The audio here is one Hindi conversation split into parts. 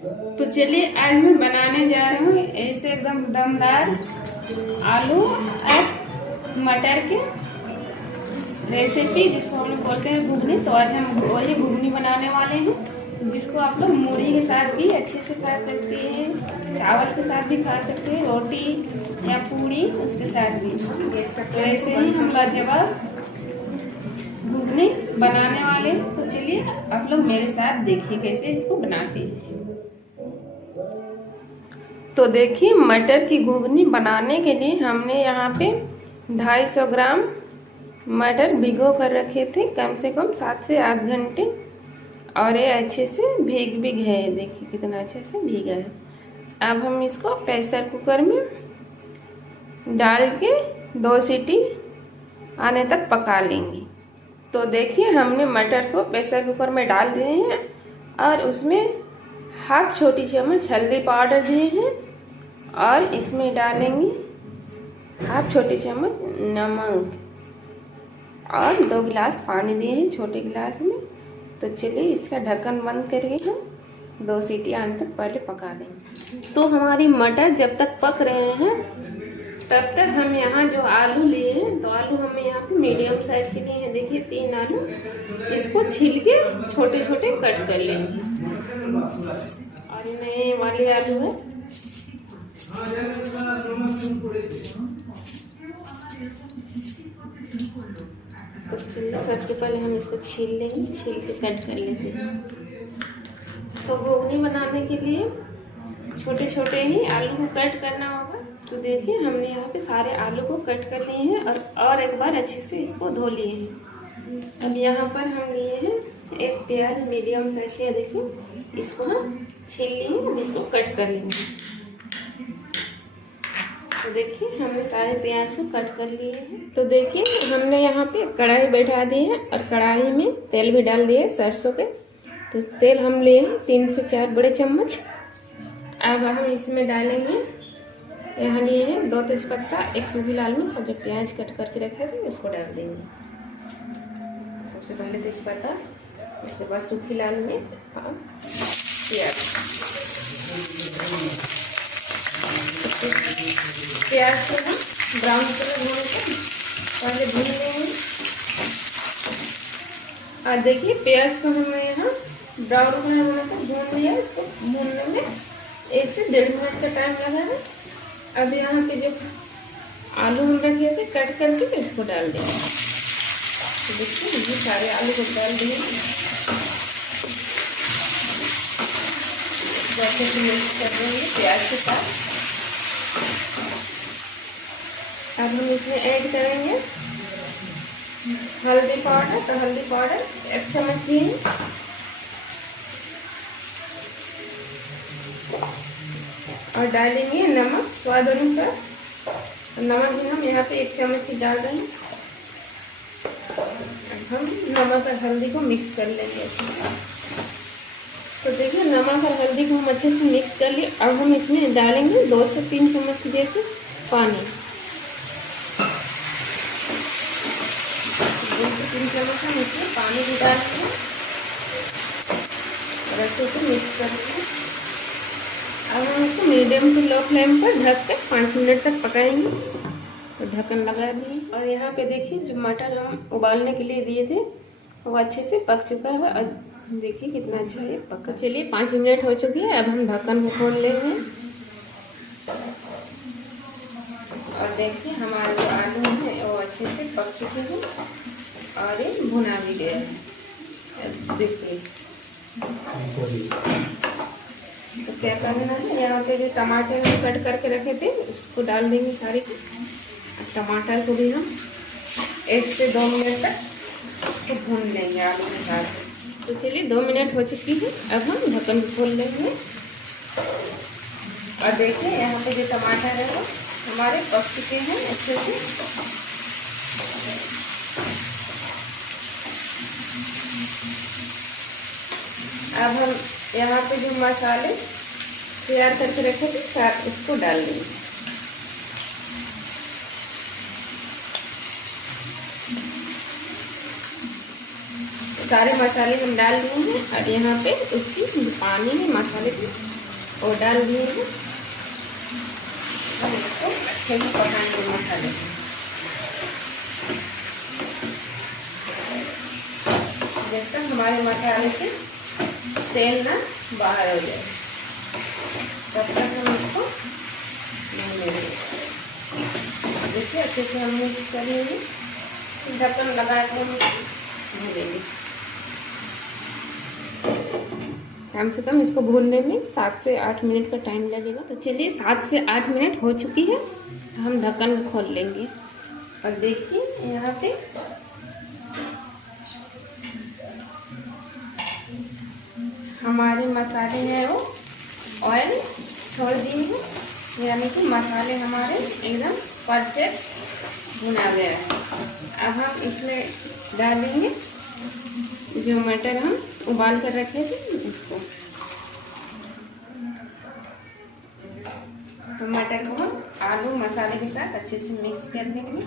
तो चलिए आज मैं बनाने जा रहा हूँ ऐसे एकदम दमदार आलू और मटर की रेसिपी, जिसको हम लोग बोलते हैं घुगनी। तो आज हम वही घुगनी बनाने वाले हैं, जिसको आप लोग मूढ़ी के साथ भी अच्छे से खा सकते हैं, चावल के साथ भी खा सकते हैं, रोटी या पूड़ी उसके साथ भी। तो ऐसे ही हम लाजवाब घुगनी बनाने वाले हैं। तो चलिए आप लोग मेरे साथ देखिए कैसे इसको बनाते हैं। तो देखिए, मटर की घुगनी बनाने के लिए हमने यहाँ पे 250 ग्राम मटर भिगो कर रखे थे, कम से कम 7 से 8 घंटे, और ये अच्छे से भीग भी गए। देखिए कितना अच्छे से भीगा है। अब हम इसको प्रेशर कुकर में डाल के 2 सीटी आने तक पका लेंगे। तो देखिए, हमने मटर को प्रेशर कुकर में डाल दिए हैं और उसमें हाफ छोटी चम्मच हल्दी पाउडर दिए हैं, और इसमें डालेंगे हाफ छोटी चम्मच नमक, और 2 गिलास पानी दिए हैं छोटे गिलास में। तो चलिए इसका ढक्कन बंद करके हम 2 सीटी आने तक पहले पका लेंगे। तो हमारी मटर जब तक पक रहे हैं तब तक हम यहाँ जो आलू लिए हैं, तो आलू हमें यहाँ पे मीडियम साइज के लिए हैं। देखिए 3 आलू, इसको छील के छोटे छोटे कट कर लेंगे। और नए वाले आलू है, तो चलिए सबसे पहले हम इसको छील लेंगे, छील के कट कर लेते हैं। तो घुगनी बनाने के लिए छोटे छोटे ही आलू को कट करना होगा। तो देखिए हमने यहाँ पे सारे आलू को कट कर लिए हैं और एक बार अच्छे से इसको धो लिए हैं। अब यहाँ पर हम लिए हैं एक प्याज मीडियम साइज है, देखिए इसको हम छील लिए हैं। अब इसको कट कर लेंगे। तो देखिए हमने सारे प्याज को कट कर लिए हैं। तो देखिए हमने यहाँ पे कढ़ाई बैठा दी है और कढ़ाई में तेल भी डाल दिए सरसों के। तो तेल हम लिए हैं 3 से 4 बड़े चम्मच। अब हम इसमें डालेंगे, यहाँ लिए हैं 2 तेजपत्ता, 1 सूखी लाल मिर्च, और जो प्याज कट करके रखे थे उसको डाल देंगे। सबसे पहले तेजपत्ता, उसके बाद सूखी लाल मिर्च और प्याज। प्याज को हम ब्राउन कलर होने तक पहले भून लेंगे। और देखिए प्याज को हमने यहाँ ब्राउन कलर होने तक भून लिया। इसको भूनने में 1 से 1.5 मिनट का टाइम लगा है। अब यहाँ पे जो आलू हम रखे थे कट करके, तो इसको डाल देंगे। तो देखिए ये सारे आलू को डाल दिए, अच्छे से मिक्स कर देंगे प्याज के साथ। अब हम इसमें ऐड करेंगे हल्दी पाउडर। तो हल्दी पाउडर 1 चम्मच दिए, और डालेंगे नमक स्वाद अनुसार। नमक भी हम यहाँ पे 1 चम्मच ही डाल रहे हैं। हम नमक और हल्दी को मिक्स कर लेंगे। तो देखिए नमक और हल्दी को हम अच्छे से मिक्स कर लिए। अब हम इसमें डालेंगे 2 से 3 चम्मच जैसे पानी। 2 से 3 चम्मच हम इसमें पानी भी डालेंगे और अच्छे से मिक्स करेंगे। अब हम इसको मीडियम टू लो फ्लेम पर ढक के 5 मिनट तक पकाएंगे। तो ढक्कन लगा दिए, और यहाँ पे देखिए जो मटर हम उबालने के लिए दिए थे वो अच्छे से पक चुका है। और देखिए कितना अच्छा है पका। चलिए 5 मिनट हो चुके हैं। अब हम ढक्कन को खोल लेंगे, और देखिए हमारे जो आलू हैं वो अच्छे से पक चुके हैं और ये भुना भी गया है। देखिए तो क्या करना है, यहाँ पे जो टमाटर हम कट करके रखे थे उसको डाल देंगे सारे को। टमाटर को भी हम 1 से 2 मिनट तक भून लेंगे आलू के साथ। तो चलिए 2 मिनट हो चुकी है। अब हम ढक्कन को खोल लेंगे, और देखिए यहाँ पे जो टमाटर है वो हमारे पक चुके हैं अच्छे से। अब हम यहाँ पे जो मसाले तैयार करके रखे थे उसको डाल देंगे। सारे मसाले हम डाल दिए हैं और यहाँ पे उसकी पानी में मसाले की और डाल दिए हैं। हम इसको अच्छे से पकाएंगे मसाले को, जब तक हमारे मसाले से तेल ना बाहर हो जाए तब तक हम इसको नहीं लेंगे। देखिए अच्छे से हम मिक्स कर लेंगे, ढक्कन लगा के हम भून लेंगे। कम से कम इसको भूनने में 7 से 8 मिनट का टाइम लगेगा। तो चलिए 7 से 8 मिनट हो चुकी है, तो हम ढक्कन को खोल लेंगे और देखिए यहाँ पे हमारे मसाले हैं वो ऑयल छोड़ दिए हैं, यानी कि मसाले हमारे एकदम परफेक्ट भुना गया है। अब हम इसमें डालेंगे जो मटर हम उबाल कर रखे थे उसको। तो मटर को हम आलू मसाले के साथ अच्छे से मिक्स कर देंगे।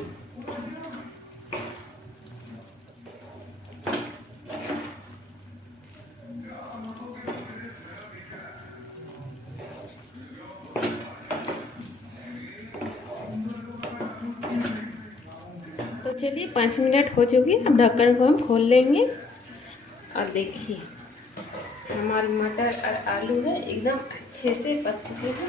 तो चलिए 5 मिनट हो चुके, अब ढक्कन को हम खोल लेंगे और देखिए हमारे मटर और आलू है एकदम अच्छे से पक चुके हैं।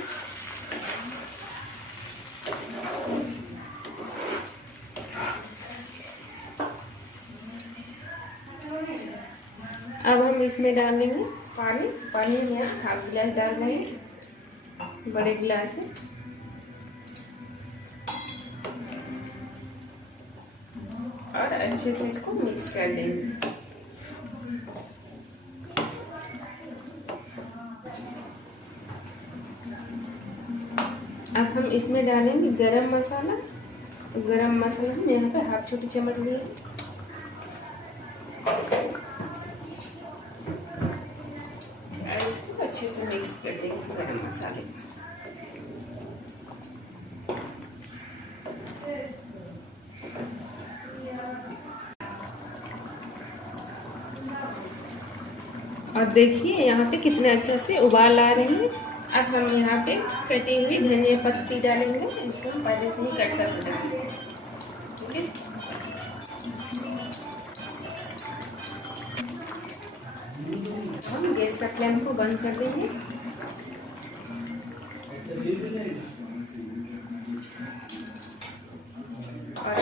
अब हम इसमें डालेंगे पानी। पानी में यहाँ 1/2 गिलास डाल रहे हैं, बड़े गिलास है। और अच्छे से इसको मिक्स कर देंगे। अब हम इसमें डालेंगे गरम मसाला। गरम मसाला हम यहाँ पे 1/2 छोटी चम्मच लिए, और इसको अच्छे से मिक्स कर देंगे गरम मसाले को। और देखिए यहाँ पे कितने अच्छे से उबाल आ रहे हैं। अब हम यहाँ पे कटी हुई धनिया पत्ती डालेंगे, इसको हम पहले से ही कट कर देंगे। ओके, हम गैस का फ्लेम को बंद कर देंगे। और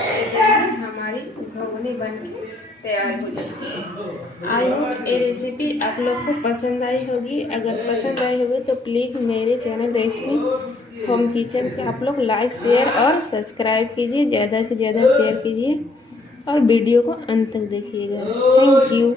हमारी घुघनी बन के तैयार हो चुकी है। आई होप ये रेसिपी आप लोग को पसंद आई होगी। अगर पसंद आई होगी तो प्लीज़ मेरे चैनल रेसिपी होम किचन के आप लोग लाइक शेयर और सब्सक्राइब कीजिए, ज़्यादा से ज़्यादा शेयर कीजिए और वीडियो को अंत तक देखिएगा। Thank you.